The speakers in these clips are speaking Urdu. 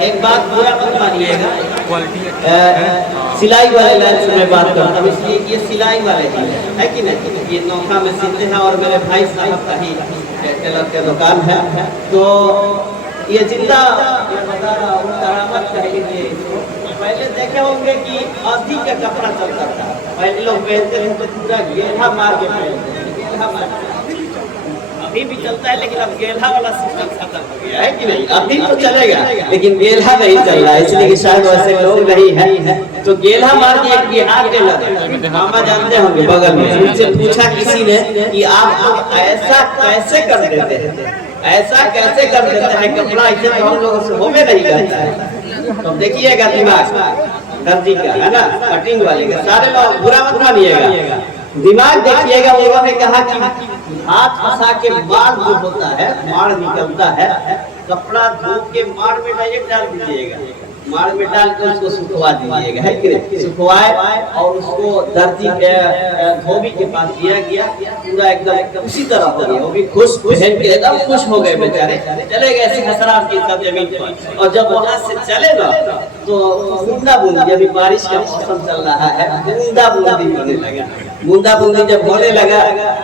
ایک بات برا مت مانیے گا، سلائی والے لائن سے میں بات کرتا ہوں، اس لیے یہ سلائی والے ہی ہے کہ نہیں، یہ نوکھا میں سلتے ہیں اور میرے بھائی صاحب کا ہی ٹیلر کا دکان ہے، تو یہ زندہ یہ بتا رہا ہوں کرامت کہہ لیجیے اس کو۔ پہلے دیکھے ہوں گے کہ آدھی کا کپڑا چلتا تھا، پہلے لوگ پہنتے تھے تو پورا گیلھا مار کے پہنتے تھے، گیلھا مار کے، ابھی بھی چلتا ہے لیکن اب گیلھا والا سسٹم ختم ہو گیا ہے کہ نہیں، ابھی تو چلے گا لیکن گیلھا نہیں چل رہا ہے، اس لیے کہ شاید ویسے لوگ نہیں ہیں، تو گیلھا مار کے ایک بہار کے لگے ماما جانتے ہوں گے بغل میں، ان سے پوچھا کسی نے کہ آپ لوگ ایسا کیسے کر دیتے ہیں، ایسا کیسے کر دیتے ہیں کپڑا، اسے تو ہم لوگوں سے ہونے نہیں کرتا ہے۔ تو دیکھیے گا دماغ درجی کا ہے نا، کٹنگ والے کا، سارے لوگ برا مت مانیے گا، دماغ دیکھیے گا۔ لوگوں نے کہا کہ ہاتھ پھنسا کے ماڑ جو ہوتا ہے، ماڑ نکلتا ہے، کپڑا دھو کے ماڑ میں ڈائریکٹ ڈال دیجیے گا، ماڑ میں ڈال کے اس کو سکھوا دیجیے گا، ہے کہ نہیں، سکھوائے اور اس کو درجی کے دھوبی کے پاس دیا گیا، پورا ایک دم اسی طرح ہو گیا، وہ بھی خوش پہن کے ایک دم خوش ہو گئے بیچارے، چلے گئے ایسے حسرات کے ساتھ زمین پر، اور جب وہاں سے چلے نا تو بوندا بوندی، ابھی بارش کا موسم چل رہا ہے، بوندا بوندی ہونے لگا، بوندا بوندی جب ہونے لگا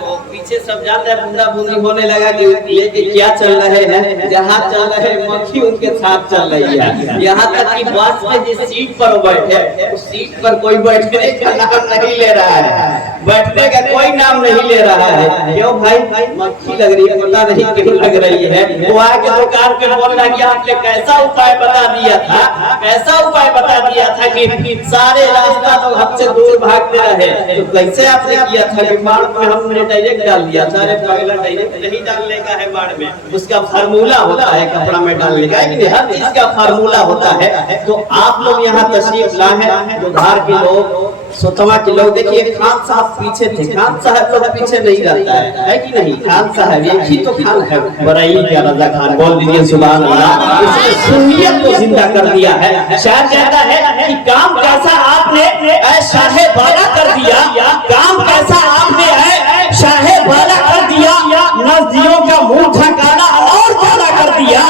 تو پیچھے سب جانتے ہیں بوندا بوندی ہونے لگا کہ لے کے کیا چل رہے ہیں، جہاں چل رہے مکھی ان کے ساتھ چل رہی ہے، یہاں تک کہ بس میں جس سیٹ پر بیٹھے اس سیٹ پر کوئی بیٹھنے کا نام نہیں لے رہا ہے، بیٹھنے کا کوئی نام نہیں لے رہا ہے، کیوں بھائی مکھی لگ رہی ہے، پتہ نہیں کیوں لگ رہی ہے، وہ آ کے دکان پہ بول رہا کہ آپ نے کیسا اپائے بتا دیا تھا، کیسا اپائے بتا دیا تھا کہ سارے راستہ تو ہم سے دور بھاگتے رہے، تو کیسے آپ نے کیا تھا کہ باڑ میں ہم نے ڈائریکٹ ڈال دیا تھا، ارے پگلا ڈائریکٹ نہیں ڈالنے کا ہے باڑ میں، اس کا فارمولہ ہوتا ہے کپڑا میں ڈالنے کا، ہر چیز کا فارمولہ ہوتا ہے۔ تو آپ لوگ یہاں تشریف لائے ہیں، جو دھار کے لوگ، سوتوا کے لوگ، دیکھیے خان صاحب پیچھے تھے، خان صاحب لوگ پیچھے نہیں رہتا ہے کہ نہیں، خان صاحب ایک ہی تو خان ہے، بریلی کا رضا خان، بول دیجیے سبحان اللہ، اس نے سنیت کو زندہ کر دیا ہے۔ شاعر کہتا ہے کہ کام کیسا آپ نے اے شاہ بالا کر دیا، کام کیسا آپ نے اے شاہ بالا کر دیا، نزدیوں کا منہ ٹھکانا اور بالا کر دیا،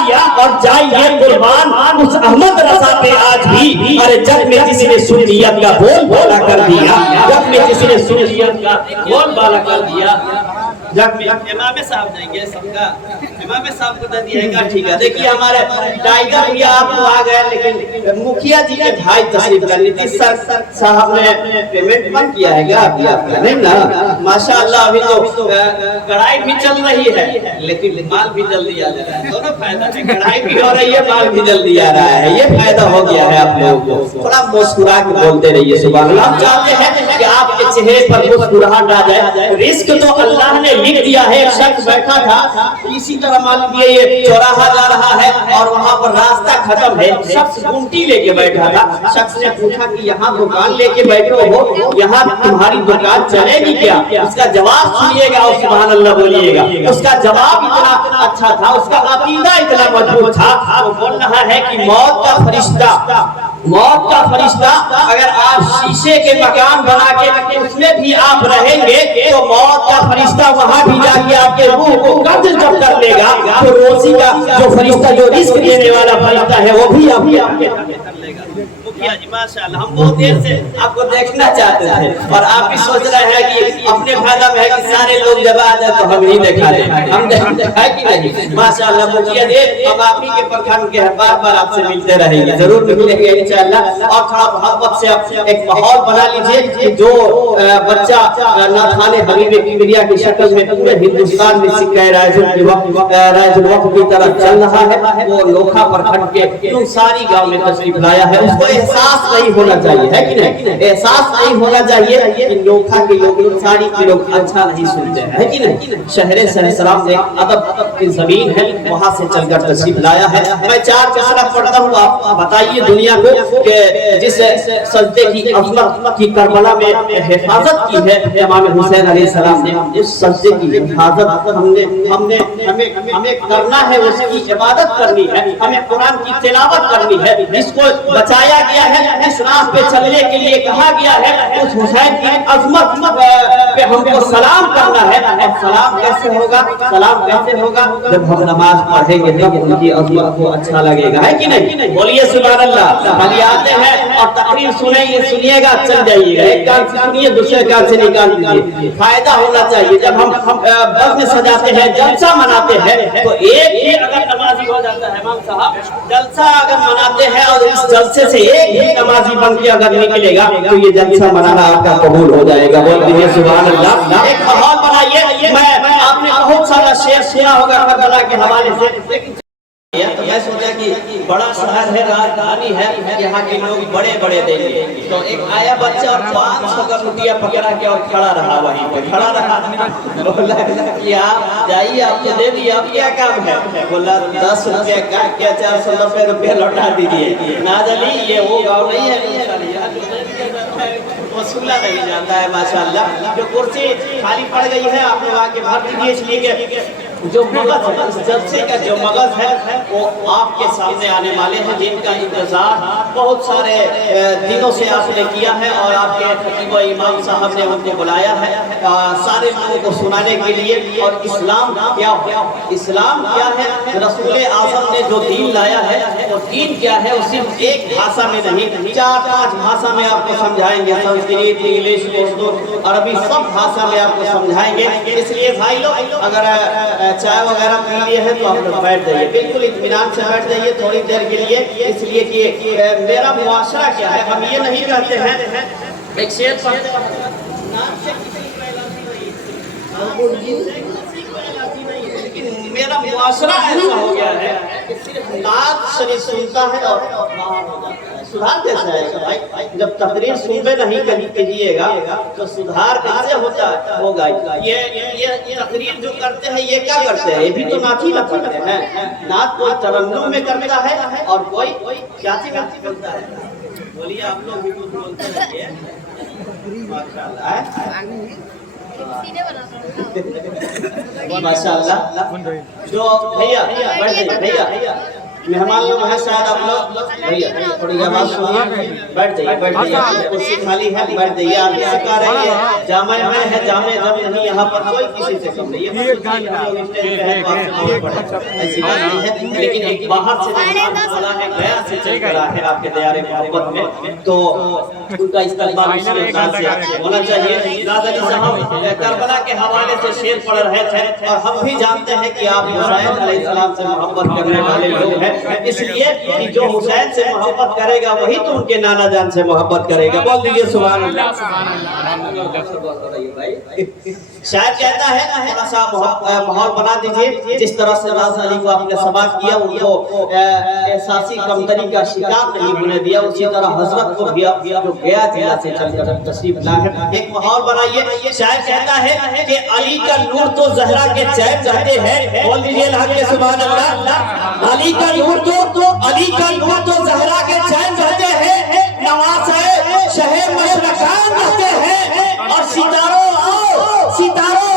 اور جائیے قربان اس احمد رضا پہ آج بھی، ارے جب میں جس نے سنیت کا بول بالا کر دیا، جب میں جس نے سنیت کا بول بالا کر دیا، جب میں امام صاحب دیں گے سب کا، امام صاحب کو دے دیے گا، ٹھیک ہے۔ دیکھیے ہمارے ٹائیگر بھی آپ کو آ گئے، لیکن مکھیا جی کے بھائی تشریف لائے، نتیش صاحب نے پیمنٹ بند کیا ہے گا ابھی آپ کا، نہیں نا، ماشاءاللہ ابھی تو کڑھائی بھی چل رہی ہے لیکن مال بھی جلدی آ رہا ہے، دونوں فائدہ ہے، کڑھائی بھی ہو رہی ہے مال بھی جلدی آ رہا ہے، یہ فائدہ ہو گیا ہے آپ لوگوں کو۔ تھوڑا مسکرا کے بولتے رہیے سبحان اللہ، ہم چاہتے ہیں کہ آپ کے چہرے پر مسکراہٹ آ جائے، رزق تو اللہ نے لکھ دیا ہے۔ ایک شخص بیٹھا تھا اسی طرح مان لیجیے یہ چوراہا جا رہا ہے اور وہاں پر راستہ ختم ہے، شخص گھنٹی لے کے بیٹھا تھا، شخص نے پوچھا کہ یہاں دکان لے کے بیٹھے ہو، یہاں تمہاری دکان چلے گی کیا؟ اس کا جواب سنیے گا اور سبحان اللہ بولیے گا۔ اس کا جواب اتنا اچھا تھا، اس کا عقیدہ اتنا مضبوط تھا، وہ بول رہا ہے کہ موت کا فرشتہ اگر آپ شیشے کے مکان بنا کے اس میں بھی آپ رہیں گے تو موت کا فرشتہ وہاں بھی جا کے آپ کے روح کو قبض جب کر لے گا، تو روزی کا جو فرشتہ، جو رزق دینے والا فرشتہ ہے، وہ بھی آپ کے قبض کر لے گا۔ مکھیا جی ماشاءاللہ، ہم بہت دیر سے آپ کو دیکھنا چاہتے تھے اور آپ بھی سوچ رہے ہیں کہ اپنے فائدہ میں ہے کہ سارے لوگ جب آ جائے تو ہم ہی دکھا دیں، ہم ہے کہ نہیں، ماشاءاللہ مکھیا جی ہم آپ ہی کے پرکھن کے بار بار آپ سے ملتے رہیں گے، ضرور ملیں گے انشاءاللہ، اور تھوڑا محبت سے ایک ماحول بنا لیجئے کہ جو بچہ ناتھان حبیب کبریا کی شکل میں پورے ہندوستان میں سکہ رائج الوقت کی طرح چل رہا ہے، وہ نوکھا پرکھنڈ کے ان ساری گاؤں میں تشریف لایا ہے۔ اس کو احساس نہیں ہونا چاہیے، ہے کہ نہیں، احساس نہیں ہونا چاہیے کہ نوکھا کے لوگ ساری کے لوگ اچھا نہیں سنتے ہیں، ہے کہ نہیں۔ شہر سہسرام میں ادب کی زمین ہے، وہاں سے چل کر تشریف لایا ہے۔ میں 4 مصرع پڑھتا ہوں، آپ بتائیے دنیا کو کہ جس سجدے کی عظمت کی کربلا میں حفاظت کی ہے امام حسین علیہ السلام نے، اس سجدے کی حفاظت ہمیں کرنا ہے، اس کی عبادت کرنی ہے، ہمیں قرآن کی تلاوت کرنی ہے، جس کو بچایا گیا ہے، جس راہ پہ چلنے کے لیے کہا گیا ہے، اس حسین کی عظمت پہ ہم کو سلام کرنا ہے۔ اور سلام کیسے ہوگا؟ سلام کیسے ہوگا؟ جب ہم نماز پڑھیں گے تب ان کی عظمت کو اچھا لگے گا، ہے کہ نہیں؟ بولیے سبحان اللہ۔ خالی آتے ہیں اور تقریر سنیے گا چل جائیے گا، ایک کان سے سنیے دوسرے کان سے نکال دیجیے، فائدہ ہونا چاہیے۔ جب ہم بزم سجاتے ہیں، جلسہ مناتے ہیں، تو ایک ہی اگر نمازی ہو جاتا ہے امام صاحب، جلسہ اگر مناتے ہیں اور اس جلسے سے ایک ہی نمازی بن کے اگر نکلے گا تو یہ جلسہ منانا آپ کا قبول ہو جائے گا۔ بول دیجیے سبحان اللہ۔ ایک ماحول بنائیے، آپ نے بہت سارا شعر سنا ہوگا کربلا کے حوالے سے، تو میں سوچا کہ بڑا شہر ہے، راجدھانی ہے، یہاں کے لوگ بڑے بڑے دیں گے، تو ایک آیا بچہ اور 500 کا روپیہ پکڑا کے اور کھڑا رہا، وہیں پہ کھڑا رہا، بولا کہ آپ جائیے، آپ کو دے دیے، اب کیا کام ہے؟ بولا 10 روپیہ کا کیا 490 روپیہ لوٹا دیجیے۔ نازلی یہ وہ گاؤں نہیں ہے، وصولہ نہیں جاتا ہے ماشاءاللہ۔ جو کرسی خالی پڑ گئی ہے آپ لوگ آ کے بھر دیجیے، اس لیے کہ جو مغز ہے، اس جلسے کا جو مغز ہے وہ آپ کے سامنے آنے والے ہیں، جن کا انتظار بہت سارے دنوں سے آپ نے کیا ہے، اور آپ کے خطیب و امام صاحب نے ان کو بلایا ہے سارے لوگوں کو سنانے کے لیے۔ اور اسلام کیا ہے؟ اسلام کیا ہے؟ رسول اعظم نے جو دین لایا ہے، اور دین کیا ہے وہ صرف ایک بھاشا میں نہیں، 4-5 بھاشا میں آپ کو سمجھائیں گے، سنسکرت، انگلش، اردو، عربی، سب بھاشا میں آپ کو سمجھائیں گے۔ اس لیے بھائی لوگ اگر چائے وغیرہ پی لیے ہیں تو آپ لوگ بیٹھ جائیے، بالکل اطمینان سے بیٹھ جائیے تھوڑی دیر کے لیے، اس لیے کہ میرا معاشرہ کیا ہے، ہم یہ نہیں کہتے ہیں ایک شعر پڑھتے ہیں، لیکن میرا معاشرہ ایسا ہو گیا ہے کہ صرف نعت شریف سنتا ہے اور سدھار کیسے آئے گا بھائی؟ جب تقریر سنبے نہیں کیجیے گا تو سدھار کیسے ہوگا؟ یہ تقریر جو کرتے ہیں یہ کیا کرتے ہیں؟ یہ بھی تو نعت ہی پڑھتے ہیں۔ نعت کوئی ترنم میں کرتا ہے اور کوئی کیاچی میں کرتا ہے؟ بولیے آپ لوگ بھی کچھ بولتے رہیے، ماشاءاللہ ماشاءاللہ۔ جو بھیا بھیا مہمان لوگ ہیں شاید آپ لوگ، بھیا تھوڑی آواز سنیے، بیٹھ جائیے کرسی خالی ہے، بیٹھ جائیے۔ آپ یہ سکھا رہے ہیں جامع میں ہے، جامع جب نہیں، یہاں پر کوئی کسی سے کم نہیں ہے، ایسی بات نہیں ہے۔ لیکن ایک باہر سے چلا ہے، گیا سے چل کر ہے آپ کے دیار محبت میں، تو ان کا استقبال اسی انداز سے ہونا چاہیے۔ ناظرین صاحب کربلا کے حوالے سے شعر پڑھ رہے تھے، اور ہم بھی جانتے ہیں کہ آپ حسین علیہ السلام سے محبت کرنے والے لوگ ہیں، اس لیے کہ جو حسین سے محبت کرے گا وہی تو ان کے نانا جان سے محبت کرے گا۔ بول دیجیے سبحان اللہ۔ شاید کہتا ہے تھوڑا سا ماحول بنا دیجیے، جس طرح سے راز علی کو آپ نے سماعت کیا، ان کو احساسی کمتری کا شکار نہیں ہونے دیا، اسی طرح حضرت کو بھی جو گیا ضلع سے چل کر تشریف لائے، ایک ماحول بنائیے۔ شاید کہتا ہے کہ علی کا نور تو زہرا کے چیب رہتے ہیں، بول دیجیے الحق سبحان اللہ۔ علی کا نور تو زہرا کے چیب رہتے ہیں، نواز شہ مشرقان رہتے ہیں، اور ستاروں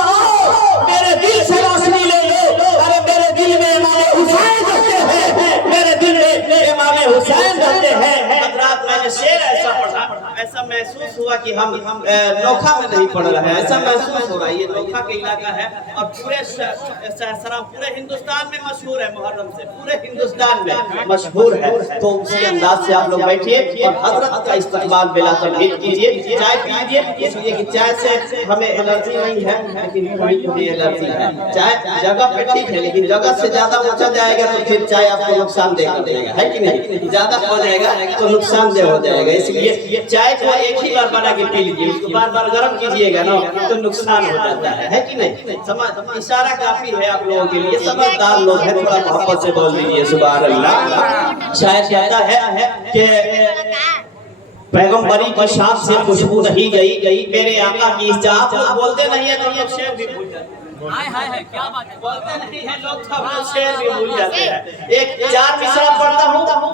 آؤ میرے دل سے روشنی لے لو، ارے میرے دل میں امام حسین رہتے ہیں، میرے دل میں امام حسین رہتے ہیں۔ حضرات میں نے شعر ایسا پڑھا، ایسا محسوس ہوا کہ ہم نوکھا میں نہیں پڑھ رہے ہیں، ایسا محسوس ہو رہا ہے۔ یہ نوکھا کا علاقہ ہے اور پورے سہسرام پورے ہندوستان میں مشہور ہے، محرم سے پورے ہندوستان میں مشہور ہے، تو اسی انداز سے آپ لوگ بیٹھیے اور حضرت کا استقبال بلا تمہید کیجیے۔ چائے پیجیے، اس لیے کہ چائے سے ہمیں الرجی نہیں ہے، لیکن تھوڑی تھوڑی الرجی ہے۔ چائے جگہ پہ ٹھیک ہے، لیکن جگہ سے زیادہ اونچا جائے گا تو پھر چائے آپ کو نقصان دہ کر دے گا، ہے کہ نہیں؟ زیادہ ہو جائے گا تو نقصان دہ ہو جائے گا، اس لیے چائے کو ایک ہی بار بنا کے پی لیجیے، اس کو بار بار گرم کیجیے گا نا تو نقصان ہو جاتا ہے کہ نہیں؟ اشارہ کافی ہے آپ لوگوں کے لیے، سمجھدار لوگ ہیں، تھوڑا محبت سے بول دیجیے سبحان اللہ۔ شاید کہتا ہے کہ پیغمبری کی شان سے خوشبو نہیں گئی، میرے آقا کی اس جہاں آپ بولتے نہیں ہیں تو لوگ شعر بھی بھول جاتے ہیں، کیا بات ہے، بولتے نہیں ہیں لوگ تو شعر بھی بھول جاتے ہیں۔ ایک 4 مصرع پڑھتا ہوں